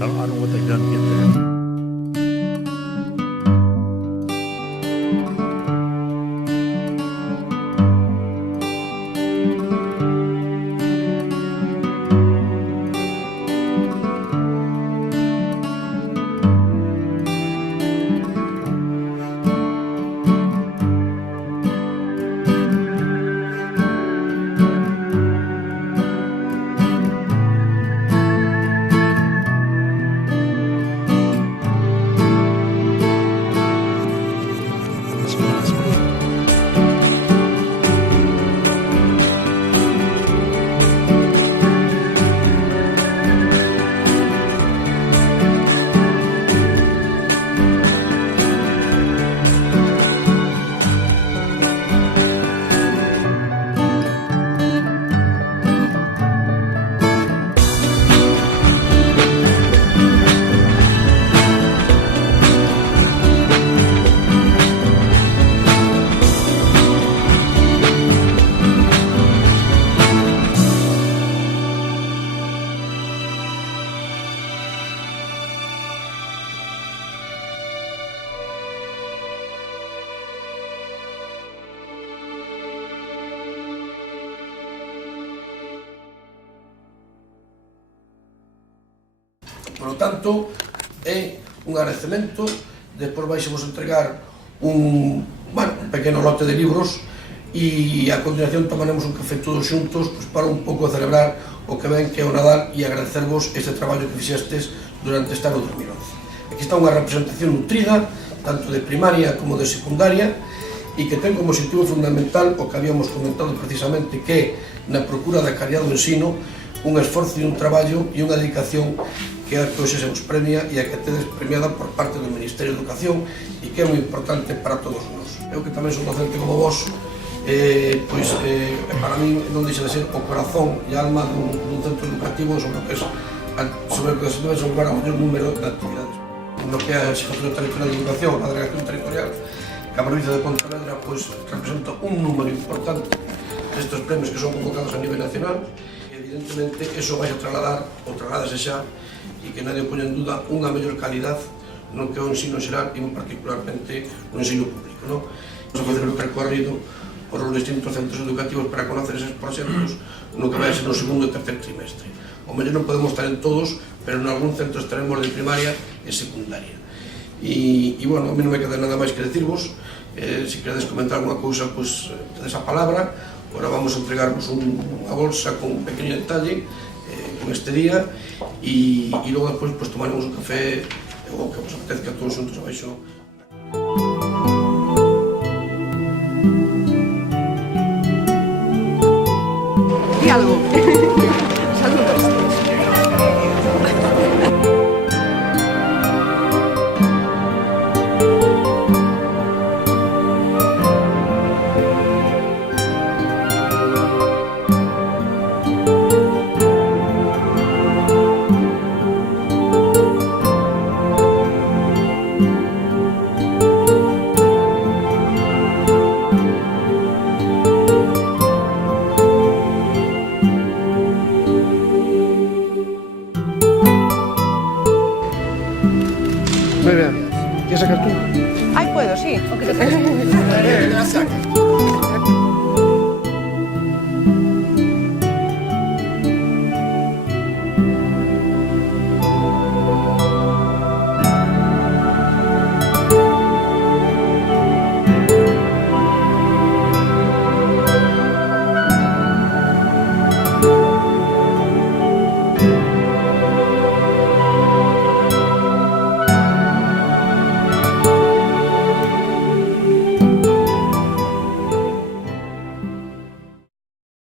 I don't know what they've done to get there. Por lo tanto, é un agradecemento. Despois vais-vos entregar un pequeno lote de libros e a continuación tomaremos un café todos xuntos para un pouco celebrar o que ven que é o Nadal e agradecervos este traballo que fixestes durante este ano 2011. Aquí está unha representación nutrida, tanto de primaria como de secundaria, e que ten como objetivo fundamental o que habíamos comentado precisamente, que na procura da calidad do ensino, un esforzo e un traballo e unha dedicación que é a que hoxe se vos premia e a que tedes premiada por parte do Ministerio de Educación e que é moi importante para todos nós. Eu que tamén son docente como vos, para mí non deixa de ser o corazón e a alma dun centro educativo sobre o que se debe desenvolver a maior número de actividades. No que é a Xefatura Territorial de Educación, a Delegación Territorial, que a provincia de Pontevedra representa un número importante destes premios que son convocados a nivel nacional. Evidentemente, eso vai a trasladar, ou trasladase xa, e que nadie pone en duda unha mellor calidad no que é o ensino xeral e particularmente no ensino público. Vamos a facer o percorrido por os distintos centros educativos para conocer eses proxectos no que vai a ser no segundo e tercer trimestre. O mellor non podemos estar en todos, pero en algún centro estaremos de primaria e secundaria. E, bueno, a mí non me queda nada máis que decirvos. Se queredes comentar alguna cousa, pois tedes a palabra. Agora vamos a entregarvos unha bolsa con un pequeno detalle con este día e logo despois tomaremos un café o que vos apetezca todos xuntos abaixo. Di algo.